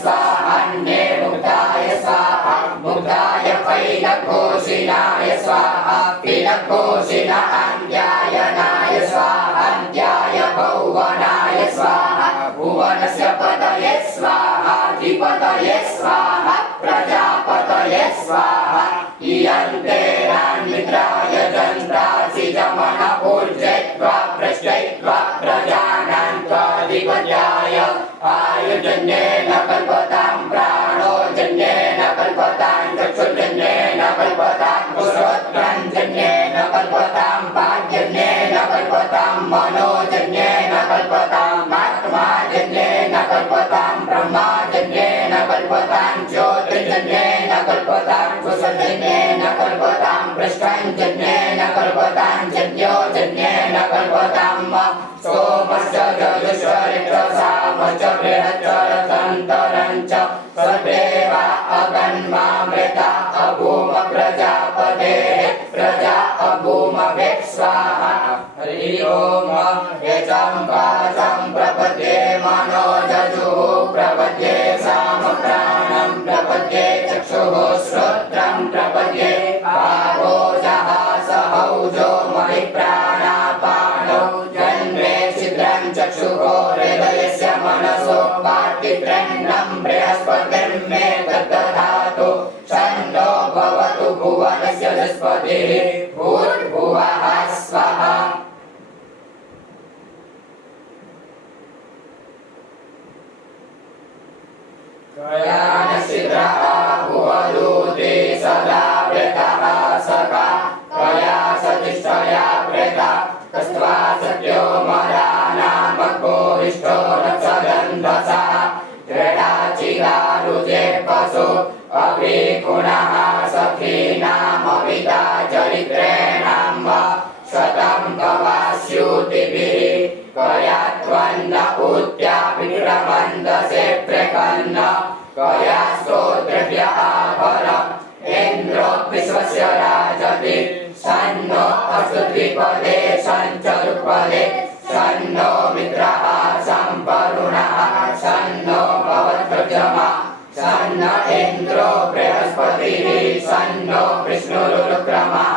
स्वाहान्ये मुक्ताय स्वाहा मुक्ताय पैलकोशिनाय स्वाहा पिलकोशिन अन्यायनाय स्वाहान्याय भुवनाय स्वाहा भुवनस्य पतये स्वाहा अधिपतये स्वाहा प्रजापतये स्वाहा इयन्ते रान्मित्राय चन्द्रासिजमन ऊर्जेत्वा पृष्ठैत्वा प्रजानां त्वाधिपत्याय आयुजन्येन कल्पतां प्राणोजन्येन कल्पतां चक्षुर्जन्येन कल्पतां श्रोत्रञ्जन्येन कल्पतां पाञ्जन्येन कल्पतां मनोजन्येन कल्पताम् आत्माजन्येन कल्पतां ब्रह्माजन्येन कल्पतां ज्योतिर्जन्येन कल्पतां कुशलजन्येन कल्पतां पृष्ठञ्जन्येन कल्पतां जन्योजन्येन कल्पतां सोमश्च जजुष्वरिश्च सामश्च बृहच्च रथन्तरञ्च सदेवा अगन्मामृता अभूम प्रजापतेः प्रजा अभूमभे स्वाहा हरि ओम यजं वाचं प्रपद्ये मनोजजुः प्रपद्ये सामप्राणं प्रपद्ये चक्षुः श्रोत्रं प्रपद्ये पावो जहासहौजो महि प्राणापानो जन्मे छिद्रं चक्षुः हृदयस्य मनसो पाटित्रण्डं बृहस्पतिर्मे तद्दधातु छन्दो भवतु भुवनस्य बृहस्पतिः भूर्भुवः स्वः कयानशिद्रा भुवदूते सदा वृतः सखा कया सतिष्ठया वृता कस्त्वा सत्यो मरानामको इष्टो रक्षगन्धसा क्रीडाचिरारुजे पशु अभिगुणः सखीनामविता चरित्रेणां वा शतं गवास्यूतिभिः कया त्वन्न ऊत्या विक्रमन्दसे प्रकन्न कया स्तोत्रभ्य आभर इन्द्रो विश्वस्य राजति सन्नो अस्तुद्विपदे सञ्चरुपदे सन्नो मित्रः सम्परुणः सन्नो भवत्प्रजमा सन्न इन्द्रो बृहस्पतिः सन्नो विष्णुरुक्रमः